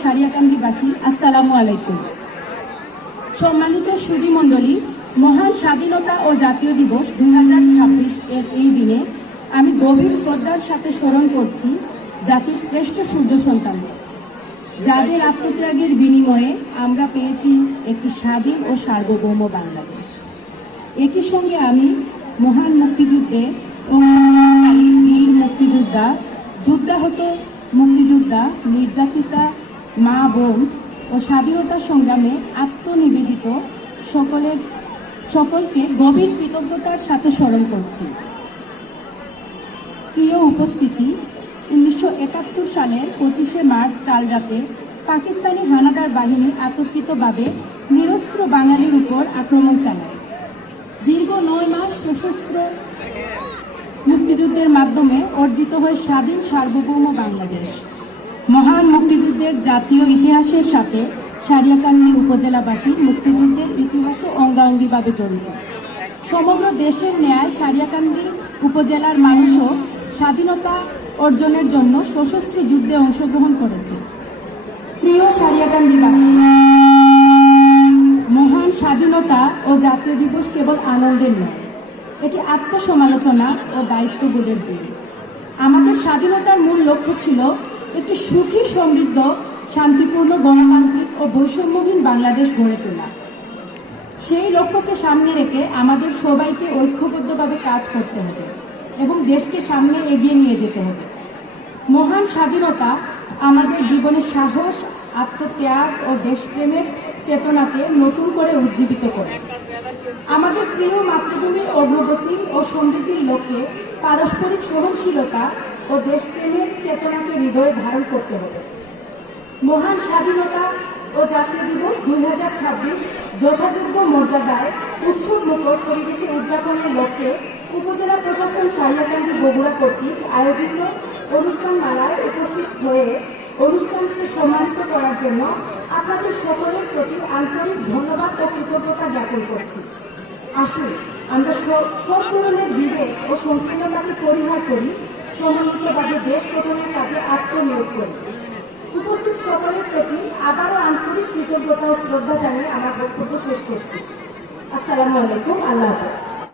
সারিয়াকান্দিবাসী, আসসালামু আলাইকুম। সম্মানিত সুধীমণ্ডলী, মহান স্বাধীনতা ও জাতীয় দিবস 2026 এর এই দিনে আমি গভীর শ্রদ্ধার সাথে স্মরণ করছি জাতির শ্রেষ্ঠ সূর্য সন্তান, যাদের আত্মত্যাগের বিনিময়ে আমরা পেয়েছি একটি স্বাধীন ও সার্বভৌম বাংলাদেশ। একই সঙ্গে আমি মহান মুক্তিযুদ্ধে অংশগ্রহণকারী বীর মুক্তিযোদ্ধা, যুদ্ধাহত মুক্তিযোদ্ধা, নির্যাতিতা মা বোন ও স্বাধীনতা সংগ্রামে আত্মনিবেদিত সকলকে গভীর কৃতজ্ঞতার সাথে স্মরণ করছি। প্রিয় উপস্থিতি, 1971 সালের 25শে মার্চ কাল রাতে পাকিস্তানি হানাদার বাহিনী আতর্কিতভাবে নিরস্ত্র বাঙালির উপর আক্রমণ চালায়। দীর্ঘ 9 মাস সশস্ত্র মুক্তিযুদ্ধের মাধ্যমে অর্জিত হয় স্বাধীন সার্বভৌম বাংলাদেশ। মহান মুক্তিযুদ্ধের জাতীয় ইতিহাসের সাথে সারিয়াকান্দি উপজেলাবাসী মুক্তিযুদ্ধের ইতিহাসও অঙ্গাঙ্গিভাবে জড়িত। সমগ্র দেশের ন্যায় সারিয়াকান্দি উপজেলার মানুষও স্বাধীনতা অর্জনের জন্য সশস্ত্র যুদ্ধে অংশগ্রহণ করেছে। প্রিয় সারিয়াকান্দিবাসী, মহান স্বাধীনতা ও জাতীয় দিবস কেবল আনন্দের নয়, এটি আত্মসমালোচনা ও দায়িত্ববোধের দিন। আমাদের স্বাধীনতার মূল লক্ষ্য ছিল একটি সুখী, সমৃদ্ধ, শান্তিপূর্ণ, গণতান্ত্রিক ও বৈষম্যহীন বাংলাদেশ গড়ে তোলা। সেই লক্ষ্যকে সামনে রেখে আমাদের সবাইকে ঐক্যবদ্ধভাবে কাজ করতে হবে এবং দেশকে সামনে এগিয়ে নিয়ে যেতে হবে। মহান স্বাধীনতা আমাদের জীবনে সাহস, আত্মত্যাগ ও দেশপ্রেমের চেতনাকে নতুন করে উজ্জীবিত করে। আমাদের প্রিয় মাতৃভূমির অগ্রগতি ও সমৃদ্ধির লক্ষ্যে পারস্পরিক সহনশীলতা ও দেশপ্রেমের চেতনাকে হৃদয়ে ধারণ করতে হবে। মহান স্বাধীনতা ও জাতীয় দিবস 2026 যথাযোগ্য মর্যাদায় উৎসবমুখর পরিবেশে উদযাপনের লক্ষ্যে উপজেলা প্রশাসন সারিয়াকান্দি বগুড়া কর্তৃক আয়োজিত অনুষ্ঠানমালায় উপস্থিত হয়ে অনুষ্ঠানকে সম্মানিত করার জন্য আপনাদের সকলের প্রতি আন্তরিক ধন্যবাদ ও কৃতজ্ঞতা জ্ঞাপন করছি। আসুন আমরা সব ধরনের বিভেদ ও সংকীর্ণতাকে পরিহার করি, সমন্বিতভাবে দেশ গঠনের কাজে আত্মনিয়োগ করি। উপস্থিত সকলের প্রতি আবারও আন্তরিক কৃতজ্ঞতা ও শ্রদ্ধা জানিয়ে আমার বক্তব্য শেষ করছি। আসসালামু আলাইকুম। আল্লাহ হাফেজ।